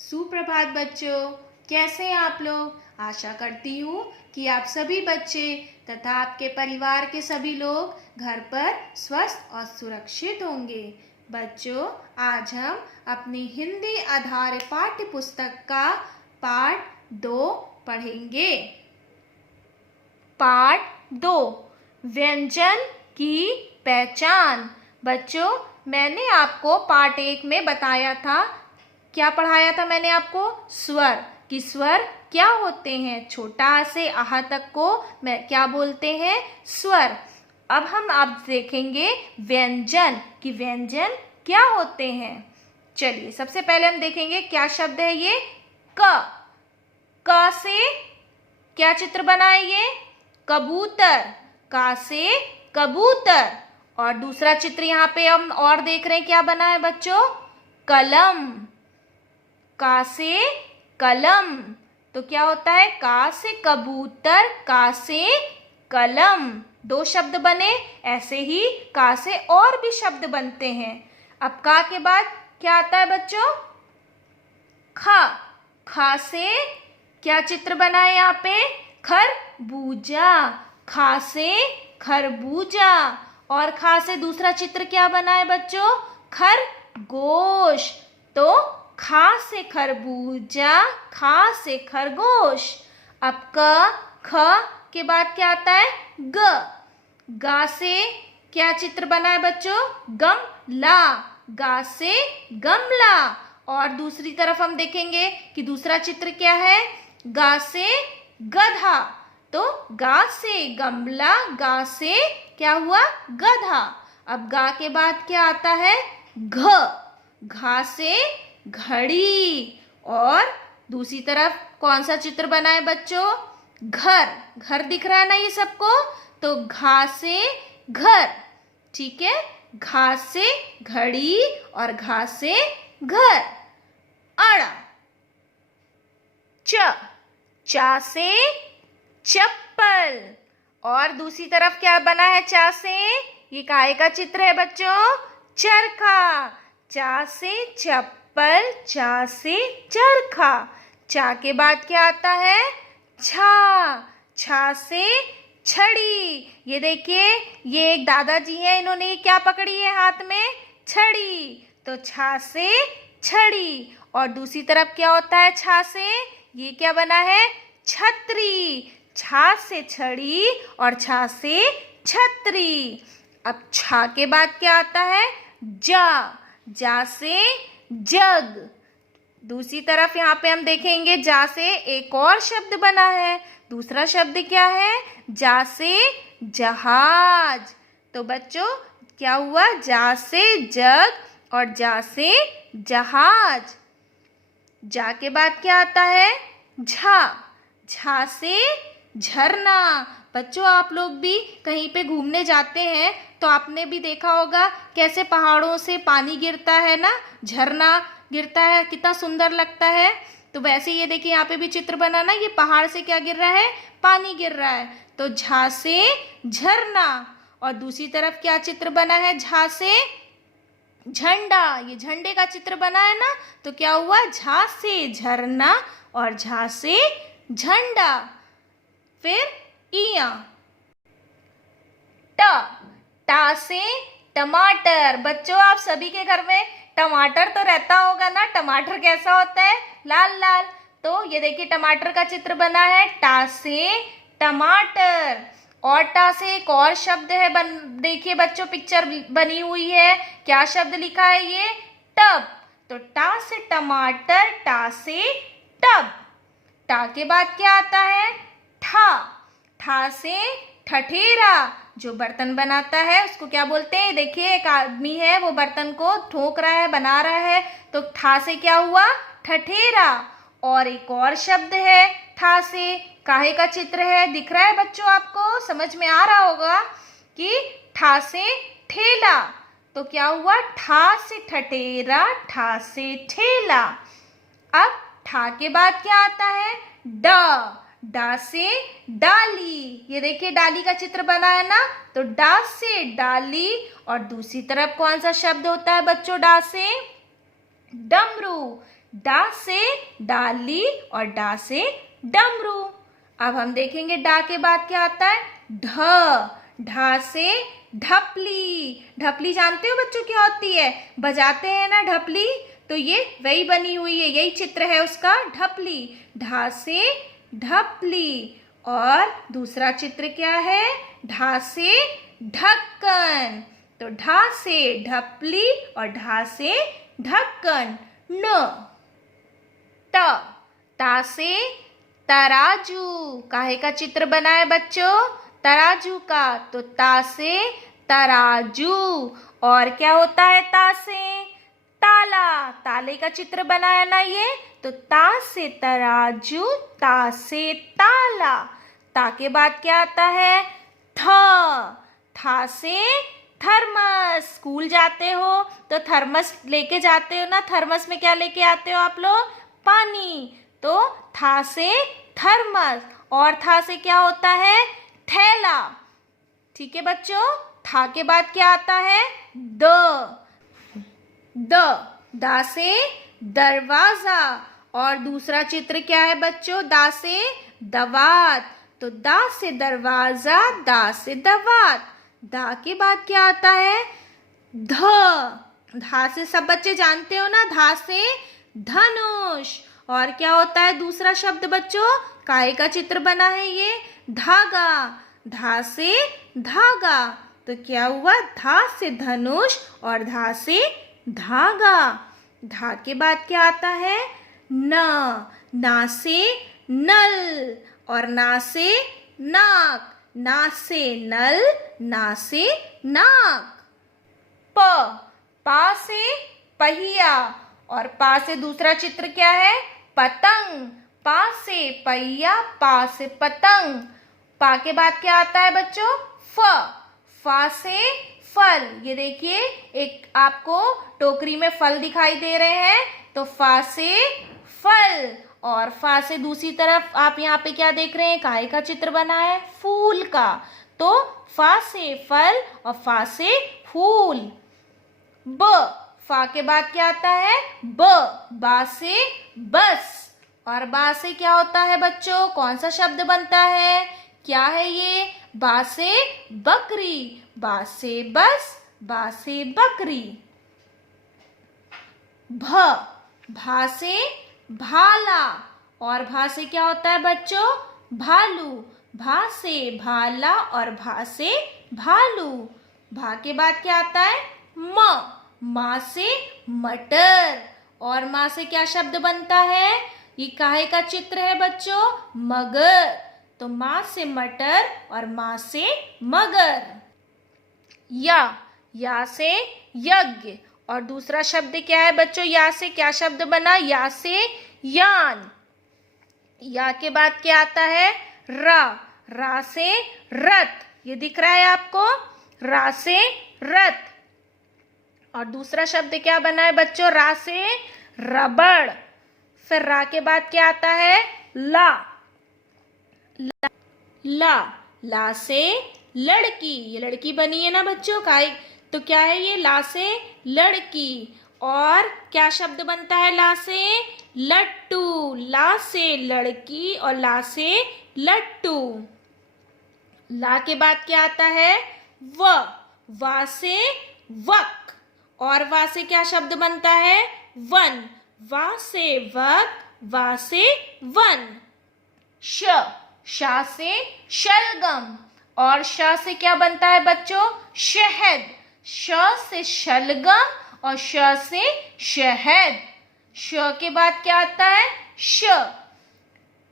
सुप्रभात बच्चों, कैसे हैं आप लोग। आशा करती हूँ कि आप सभी बच्चे तथा आपके परिवार के सभी लोग घर पर स्वस्थ और सुरक्षित होंगे। बच्चों, आज हम अपनी हिंदी आधारित पाठ्य पुस्तक का पाठ 2 पढ़ेंगे। पाठ 2, व्यंजन की पहचान। बच्चों, मैंने आपको पाठ 1 में बताया था, क्या पढ़ाया था मैंने आपको, स्वर कि स्वर क्या होते हैं। छोटा आ से आहा तक को मैं क्या बोलते हैं, स्वर। अब हम आप देखेंगे व्यंजन कि व्यंजन क्या होते हैं। चलिए, सबसे पहले हम देखेंगे क्या शब्द है ये, क से क्या चित्र बना है ये, कबूतर। का से कबूतर। और दूसरा चित्र यहाँ पे हम और देख रहे हैं क्या बना है बच्चों, कलम। का से कलम। तो क्या होता है, का से कबूतर, का से कलम। 2 शब्द बने। ऐसे ही का से और भी शब्द बनते हैं। अब का के बाद क्या आता है बच्चों, खा। खा से क्या चित्र बना है यहाँ पे, खरबूजा। खा से खरबूजा। और खा से दूसरा चित्र क्या बना है बच्चों, खरगोश। तो खा से खरबूजा, खा से खरगोश। अब ख के बाद क्या आता है, गा से क्या चित्र बना है बच्चों, गमला। गा से गमला। और दूसरी तरफ हम देखेंगे कि दूसरा चित्र क्या है, गा से गधा। तो गा से गमला, गा से क्या हुआ, गधा। अब गा के बाद क्या आता है, घा से घड़ी। और दूसरी तरफ कौन सा चित्र बना है बच्चों, घर दिख रहा है ना ये सबको। तो घा से घर, ठीक है। घा से घड़ी और घा से घर। अड़ा, चा से चप्पल। और दूसरी तरफ क्या बना है चा से, ये काहे का चित्र है बच्चों, चरखा। चा से चप्पल, चा से चरखा। चा के बाद क्या आता है, छा से छड़ी। ये देखिए, ये एक दादाजी हैं, इन्होंने क्या पकड़ी है हाथ में, छड़ी। तो छा से छड़ी। और दूसरी तरफ क्या होता है छा से, ये क्या बना है, छतरी। छा से छड़ी और छा से छतरी। अब छा के बाद क्या आता है, जा से जग। दूसरी तरफ यहाँ पे हम देखेंगे जा से एक और शब्द बना है। दूसरा शब्द क्या है, जा से जहाज। तो बच्चों क्या हुआ, जा से जग और जा से जहाज। जा के बाद क्या आता है, झा से झरना। बच्चों, आप लोग भी कहीं पे घूमने जाते हैं तो आपने भी देखा होगा कैसे पहाड़ों से पानी गिरता है ना, झरना गिरता है, कितना सुंदर लगता है। तो वैसे ये देखिए यहाँ पे भी चित्र बना ना, ये पहाड़ से क्या गिर रहा है, पानी गिर रहा है। तो झा से झरना। और दूसरी तरफ क्या चित्र बना है, झा से झंडा। ये झंडे का चित्र बना है ना। तो क्या हुआ, झा से झरना और झा से झंडा। फिर इया, टा से टमाटर। बच्चों, आप सभी के घर में टमाटर तो रहता होगा ना। टमाटर कैसा होता है, लाल लाल। तो ये देखिए टमाटर का चित्र बना है, टा से टमाटर। और टा से एक और शब्द है, देखिए बच्चों पिक्चर बनी हुई है, क्या शब्द लिखा है ये, टब। तो टा से टमाटर, टा से टब। टा के बाद क्या आता है, ठा से ठठेरा। जो बर्तन बनाता है उसको क्या बोलते हैं, देखिए एक आदमी है वो बर्तन को ठोक रहा है, बना रहा है। तो ठा से क्या हुआ, ठठेरा। और एक और शब्द है ठा से, काहे का चित्र है, दिख रहा है बच्चों, आपको समझ में आ रहा होगा कि ठा से ठेला। तो क्या हुआ, ठा से ठठेरा, ठा से ठेला। अब ठा के बाद क्या आता है, डा से डाली। ये देखिए डाली का चित्र बना है ना। तो डा से डाली। और दूसरी तरफ कौन सा शब्द होता है बच्चों, डा से डमरू। डा से डाली और डा से डमरू। अब हम देखेंगे डा के बाद क्या आता है, ढ। ढा से ढपली। ढपली जानते हो बच्चों क्या होती है, बजाते हैं ना ढपली, तो ये वही बनी हुई है, यही चित्र है उसका, ढपली। ढा से ढपली। और दूसरा चित्र क्या है, ढा से ढक्कन। तो ढा से ढपली और ढा से ढक्कन। न। ट। ता से तराजू। काहे का चित्र बना है बच्चों, तराजू का, तो ता से तराजू। और क्या होता है ता से, ताला। ताले का चित्र बनाया ना ये, तो ता से तराजू, ता से ताला। ता के बाद क्या आता है, थ। था से थर्मस। स्कूल जाते हो तो थर्मस लेके जाते हो ना, थर्मस में क्या लेके आते हो आप लोग, पानी। तो था से थर्मस। और था से क्या होता है, थैला। ठीक है बच्चों। था के बाद क्या आता है, द। द। दा से दरवाजा। और दूसरा चित्र क्या है बच्चों, दा से दवात। तो दा से दरवाजा, दा से दवात। दा के बाद क्या आता है, ध। धा से सब बच्चे जानते हो ना, धा से धनुष। और क्या होता है दूसरा शब्द बच्चों, काय का चित्र बना है ये, धागा। धा से धागा। तो क्या हुआ, धा से धनुष और धा से धागा। धा के बाद क्या आता है, न। ना से नल और ना से नाक। ना से नल, ना से नाक। प। पा से पहिया। और पा से दूसरा चित्र क्या है, पतंग। पा से पहिया, पा से पतंग। पा के बाद क्या आता है बच्चों, फ। फा से फल। ये देखिए एक आपको टोकरी में फल दिखाई दे रहे हैं, तो फा से फल। और फा से दूसरी तरफ आप यहाँ पे क्या देख रहे हैं, काय का चित्र बना है, फूल का। तो फा से फल और फा से फूल। ब। फा के बाद क्या आता है, ब। बा से बस। और बा से क्या होता है बच्चों, कौन सा शब्द बनता है, क्या है ये, बा से बकरी। बा से बस, बा से बकरी। भ। भा से भाला। और भा से क्या होता है बच्चों, भालू। भा से भाला और भा से भालू। भा के बाद क्या आता है, म। माँ से मटर। और माँ से क्या शब्द बनता है, ये काहे का चित्र है बच्चों, मगर। तो माँ से मटर और माँ से मगर। या से यज्ञ। और दूसरा शब्द क्या है बच्चों, या से क्या शब्द बना, या से यान। या के बाद क्या आता है, रा। रा से रथ। ये दिख रहा है आपको, रा से रथ। और दूसरा शब्द क्या बना है बच्चों, रा से रबड़। फिर रा के बाद क्या आता है, ला। ला। ला से लड़की। ये लड़की बनी है ना बच्चों, का तो क्या है ये, ला से लड़की। और क्या शब्द बनता है ला से, लट्टू। ला से लड़की और ला से लट्टू। ला के बाद क्या आता है, व। वा से वक। और वा से क्या शब्द बनता है, वन। वा से वक, वा से वन। श। शा से शलगम। और श से क्या बनता है बच्चों, शहद। श से शलगम और श से शहद। श के बाद क्या आता है, श।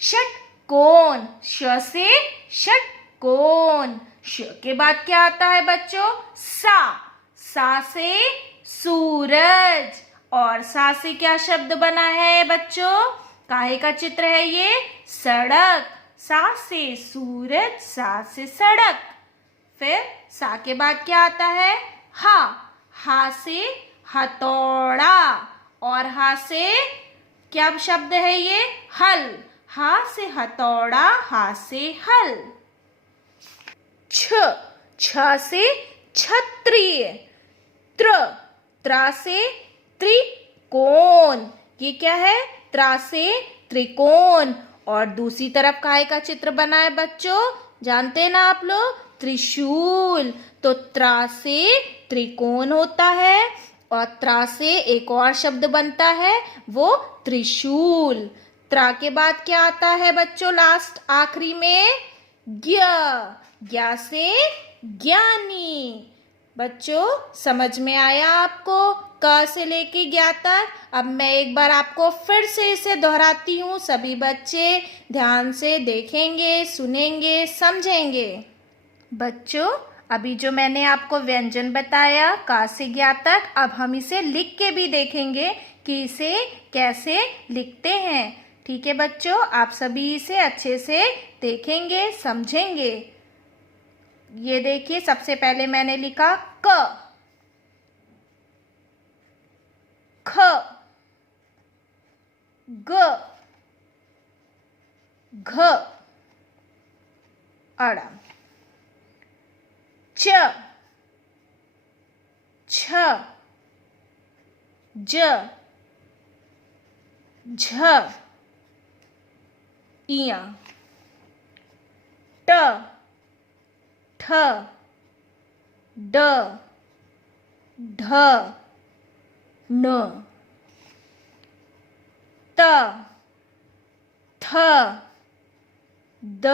षटकोण। श से षटकोण। श के बाद क्या आता है बच्चों, सा। सा से सूरज। और सा से क्या शब्द बना है बच्चों, काहे का चित्र है ये, सड़क। सा से सूरज, सा से सड़क। फिर सा के बाद क्या आता है, हा। हा से हथौड़ा। और हा से क्या शब्द है ये, हल। हा से हथौड़ा, हा से हल। छ। छ से क्षत्रिय। त्र। त्रा से त्रिकोण। ये क्या है? त्रा से त्रिकोण। और दूसरी तरफ काहे का चित्र बना है बच्चों? जानते हैं ना आप लोग? त्रिशूल। तो त्रा से त्रिकोण होता है और त्रा से एक और शब्द बनता है, वो त्रिशूल। त्रा के बाद क्या आता है बच्चों लास्ट आखिरी में? ज्ञ। ज्ञ से ज्ञानी। बच्चों समझ में आया आपको क से लेके ज्ञ तक? अब मैं एक बार आपको फिर से इसे दोहराती हूँ, सभी बच्चे ध्यान से देखेंगे, सुनेंगे, समझेंगे। बच्चों अभी जो मैंने आपको व्यंजन बताया क से ज्ञ तक, अब हम इसे लिख के भी देखेंगे कि इसे कैसे लिखते हैं। ठीक है बच्चों, आप सभी इसे अच्छे से देखेंगे, समझेंगे। ये देखिए, सबसे पहले मैंने लिखा क, ख, ग, घ, अड़ा, च, छ, ज, झ, इया, ट, ठ, ड, ढ, न, त, थ, द,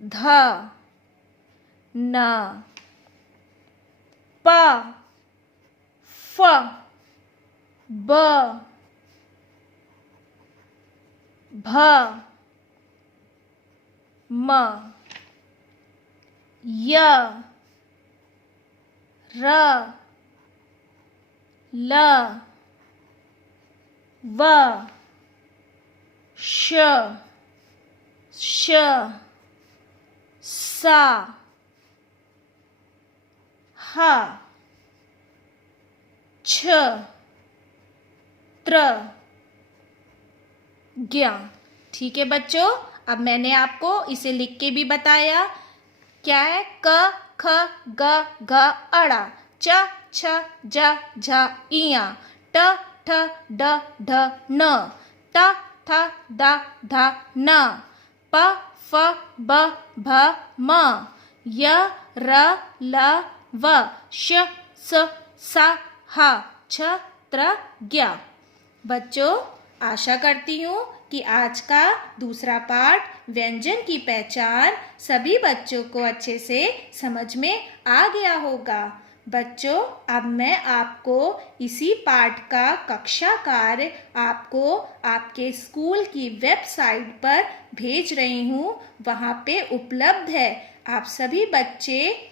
ध, न, प, फ, ब, भ, म, य, र, ल, व, श, श, सा, ह, छ, त्र, ज्ञ। ठीक है बच्चों, अब मैंने आपको इसे लिख के भी बताया। क्या है? क, ख, ग, घ, अड़ा, च, छ, ज, झ, इया, ट, ठ, ड, ढ, न, त, थ, द, ध, न, प, फ, ब, भ, म, य, र, ल, व, श, स, सा, ह, छ, त्र, ज्ञ। बच्चों आशा करती हूँ कि आज का दूसरा पाठ व्यंजन की पहचान सभी बच्चों को अच्छे से समझ में आ गया होगा। बच्चों अब मैं आपको इसी पाठ का कक्षा कार्य आपको आपके स्कूल की वेबसाइट पर भेज रही हूँ, वहाँ पे उपलब्ध है। आप सभी बच्चे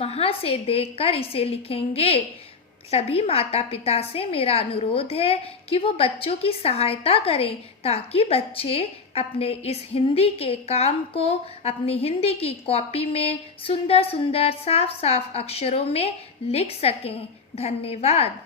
वहाँ से देखकर इसे लिखेंगे। सभी माता पिता से मेरा अनुरोध है कि वो बच्चों की सहायता करें ताकि बच्चे अपने इस हिंदी के काम को अपनी हिंदी की कॉपी में सुंदर सुंदर साफ साफ अक्षरों में लिख सकें। धन्यवाद।